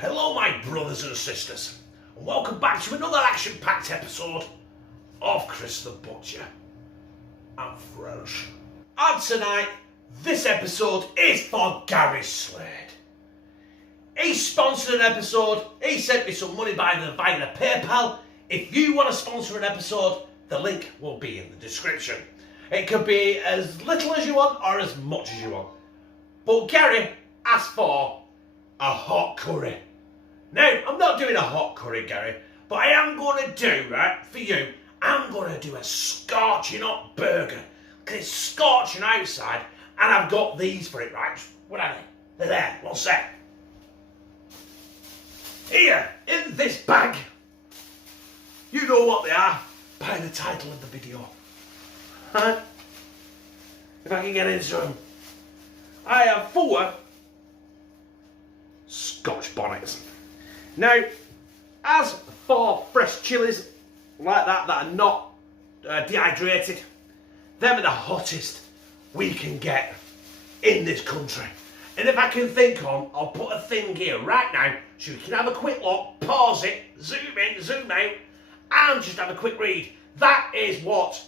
Hello my brothers and sisters, and welcome back to another action-packed episode of Chris the Butcher and Friends. And tonight, this episode is for Gary Slade. He sponsored an episode, he sent me some money via the PayPal. If you want to sponsor an episode, the link will be in the description. It could be as little as you want or as much as you want. But Gary asked for a hot curry. Now, I'm not doing a hot curry, Gary, but I am going to do, right, for you, I'm going to do a scorching hot burger. Because it's scorching outside, and I've got these for it, right? What are they? They're there, one sec. Here, in this bag, you know what they are by the title of the video. Right? If I can get into them. I have 4 Scotch bonnets. Now, as for fresh chillies like that are not dehydrated, them are the hottest we can get in this country. And if I can think on, I'll put a thing here right now so you can have a quick look, pause it, zoom in, zoom out, and just have a quick read. That is what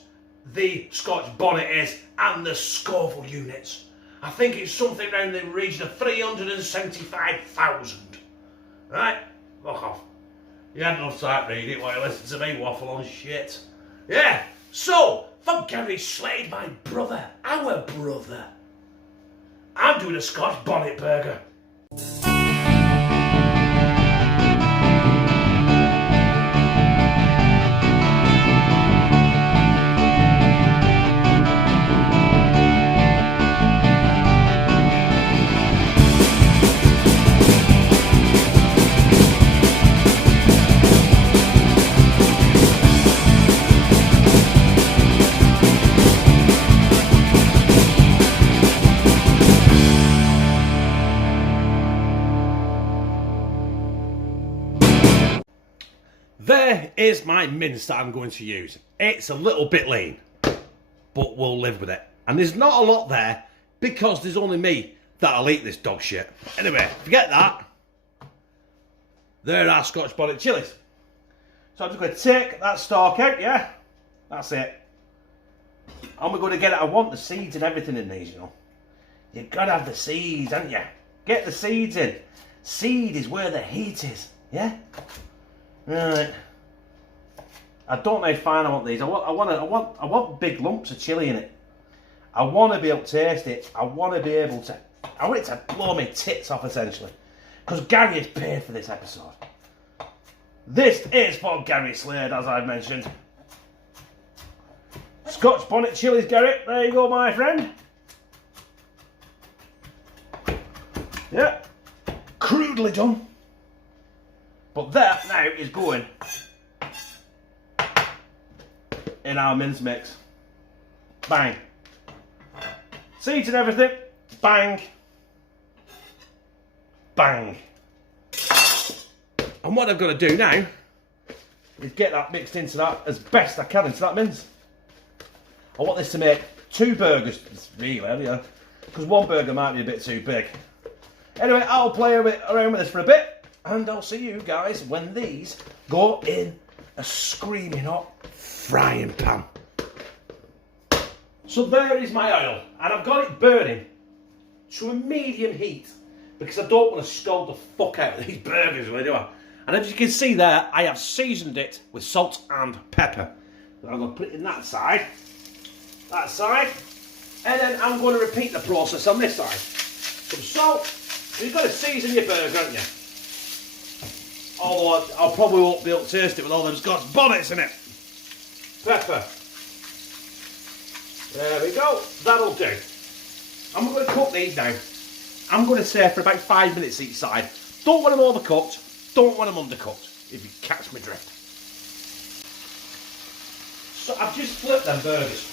the Scotch bonnet is and the Scoville units. I think it's something around the region of 375,000. Right? Fuck off. You had enough time to read it while you listen to me waffle on shit. Yeah, so, for Gary Slade, my brother, our brother, I'm doing a Scotch Bonnet Burger. There is my mince that I'm going to use. It's a little bit lean, but we'll live with it. And there's not a lot there because there's only me that'll eat this dog shit. Anyway, forget that. There are Scotch Bonnet chillies. So I'm just going to take that stalk out, yeah? That's it. And we're going to get it. I want the seeds and everything in these, you know. You've got to have the seeds, haven't you? Get the seeds in. Seed is where the heat is, yeah? Right. I don't know how fine I want these. I want big lumps of chilli in it. I want to be able to taste it. I want it to blow my tits off, essentially. Because Gary has paid for this episode. This is for Gary Slade, as I've mentioned. Scotch bonnet chillies, Gary. There you go, my friend. Yeah. Crudely done. But that now is going in our mince mix. Bang. Seeds and everything. Bang. Bang. And what I've got to do now is get that mixed into that as best I can into that mince. I want this to make 2 burgers. It's really heavy, yeah. Because 1 burger might be a bit too big. Anyway, I'll play around with this for a bit. And I'll see you guys when these go in a screaming hot frying pan. So there is my oil, and I've got it burning to a medium heat because I don't want to scald the fuck out of these burgers, really, do I? And as you can see there, I have seasoned it with salt and pepper. So I'm going to put it in that side, and then I'm going to repeat the process on this side. Some salt. So you've got to season your burger, haven't you? Although I probably won't be able to taste it with all them Scotch bonnets in it. Pepper. There we go. That'll do. I'm going to cook these now. I'm going to say for about 5 minutes each side. Don't want them overcooked. Don't want them undercooked. If you catch my drift. So I've just flipped them burgers.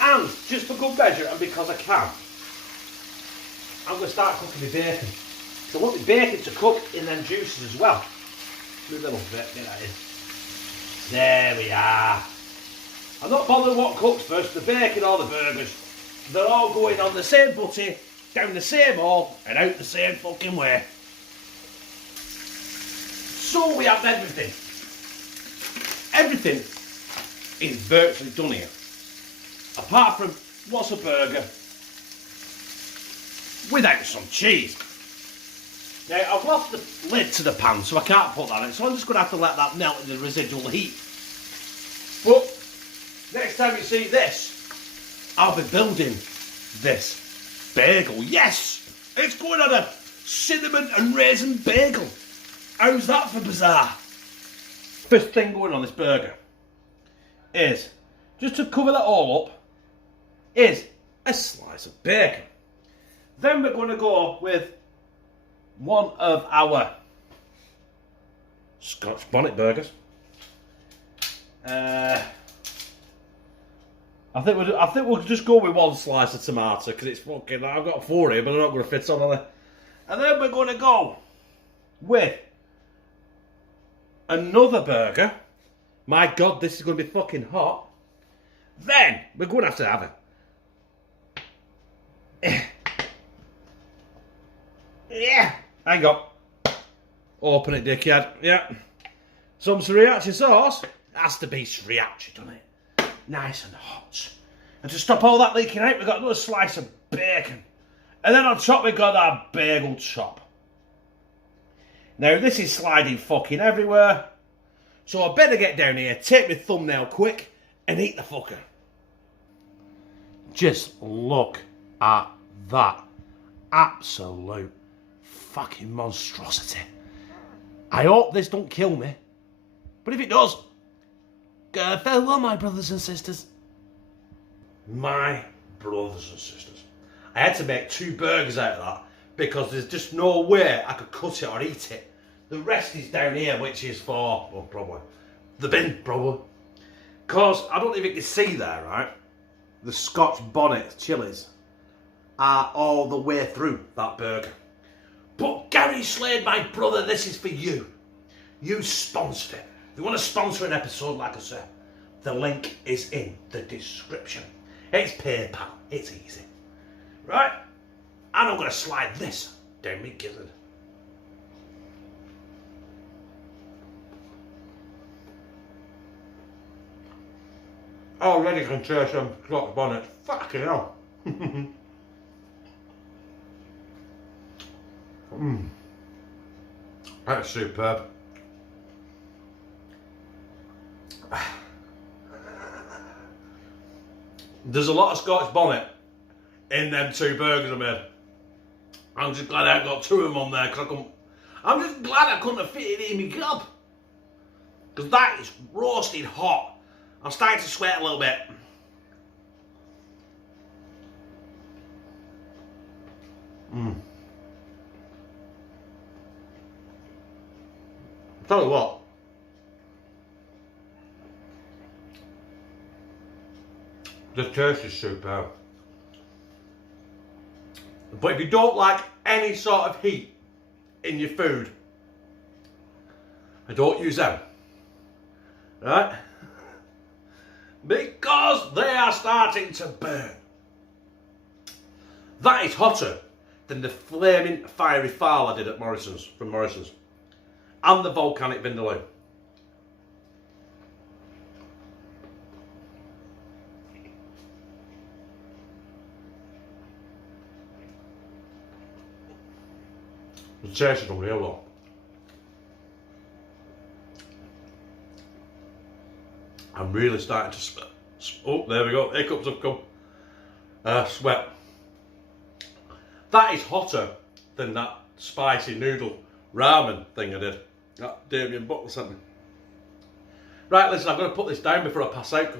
And just for good measure and because I can, I'm going to start cooking the bacon. So I want the bacon to cook in them juices as well. A little bit, get that in. There we are. I'm not bothered what cooks first, the bacon or the burgers. They're all going on the same butty, down the same hole, and out the same fucking way. So we have everything. Everything is virtually done here. Apart from what's a burger without some cheese. Now, I've lost the lid to the pan, so I can't put that in, so I'm just going to have to let that melt in the residual heat. But next time you see this, I'll be building this bagel. Yes! It's going on a cinnamon and raisin bagel. How's that for bizarre? First thing going on this burger is, just to cover that all up, is a slice of bacon. Then we're going to go with one of our Scotch Bonnet Burgers. I think we'll just go with one slice of tomato because it's fucking. I've got 4 here, but they're not going to fit on there. And then we're going to go with another burger. My God, this is going to be fucking hot. Then we're going to have it. Yeah, hang on. Open it, dickhead. Yeah. Some sriracha sauce. It has to be sriracha, doesn't it? Nice and hot. And to stop all that leaking out, we've got another slice of bacon. And then on top, we've got our bagel chop. Now, this is sliding fucking everywhere. So I better get down here, take my thumbnail quick, and eat the fucker. Just look at that. Absolute fucking monstrosity. I hope this don't kill me. But if it does, farewell, my brothers and sisters. My brothers and sisters. I had to make 2 burgers out of that because there's just no way I could cut it or eat it. The rest is down here, which is for, well, probably, the bin, probably. Because, I don't know if you can see there, right? The Scotch Bonnet chillies are all the way through that burger. But Gary Slade, my brother, this is for you. You sponsored it. If you want to sponsor an episode, like I said, the link is in the description. It's PayPal. It's easy. Right? And I'm going to slide this down my gizzard. Already can taste some Scotch Bonnet. Fucking hell. That's superb. There's a lot of Scotch Bonnet in them 2 burgers I made. I'm just glad I got 2 of them on there because I'm just glad I couldn't have fit it in my gob. Because that is roasted hot. I'm starting to sweat a little bit. Tell you what. The taste is superb. But if you don't like any sort of heat in your food, I don't use them. Right? Because they are starting to burn. That is hotter than the flaming fiery fowl I did at Morrison's, from Morrison's. And the volcanic vindaloo. The taste is unreal though. I'm really starting to oh, there we go, hiccups have come. Sweat. That is hotter than that spicy noodle ramen thing I did. That Damien Butler sent me. Right, listen, I'm going to put this down before I pass out.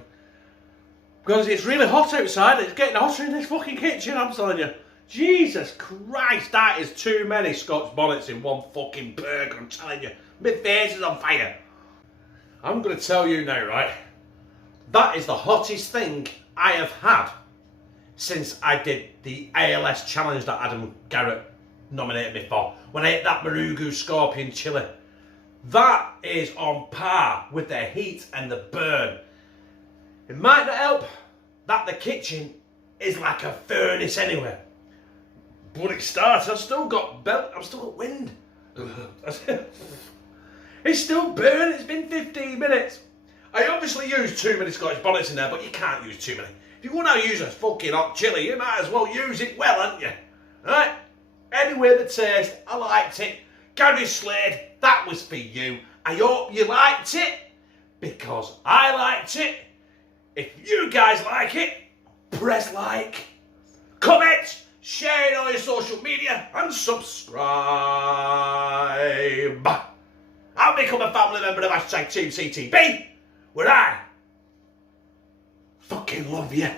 Because it's really hot outside. It's getting hotter in this fucking kitchen, I'm telling you. Jesus Christ, that is too many Scotch bonnets in one fucking burger, I'm telling you. My face is on fire. I'm going to tell you now, right? That is the hottest thing I have had since I did the ALS challenge that Adam Garrett nominated me for. When I ate that Marugu Scorpion chili. That is on par with the heat and the burn. It might not help that the kitchen is like a furnace anyway. But it starts, I've still got wind. It's still burning. It's been 15 minutes. I obviously used too many Scotch bonnets in there, but you can't use too many. If you want to use a fucking hot chilli, you might as well use it well, haven't you? Right? Anyway, the taste, I liked it. Gary Slade, that was for you. I hope you liked it, because I liked it. If you guys like it, press like, comment, share it on your social media, and subscribe. I'll become a family member of #TeamCTB, where I fucking love you.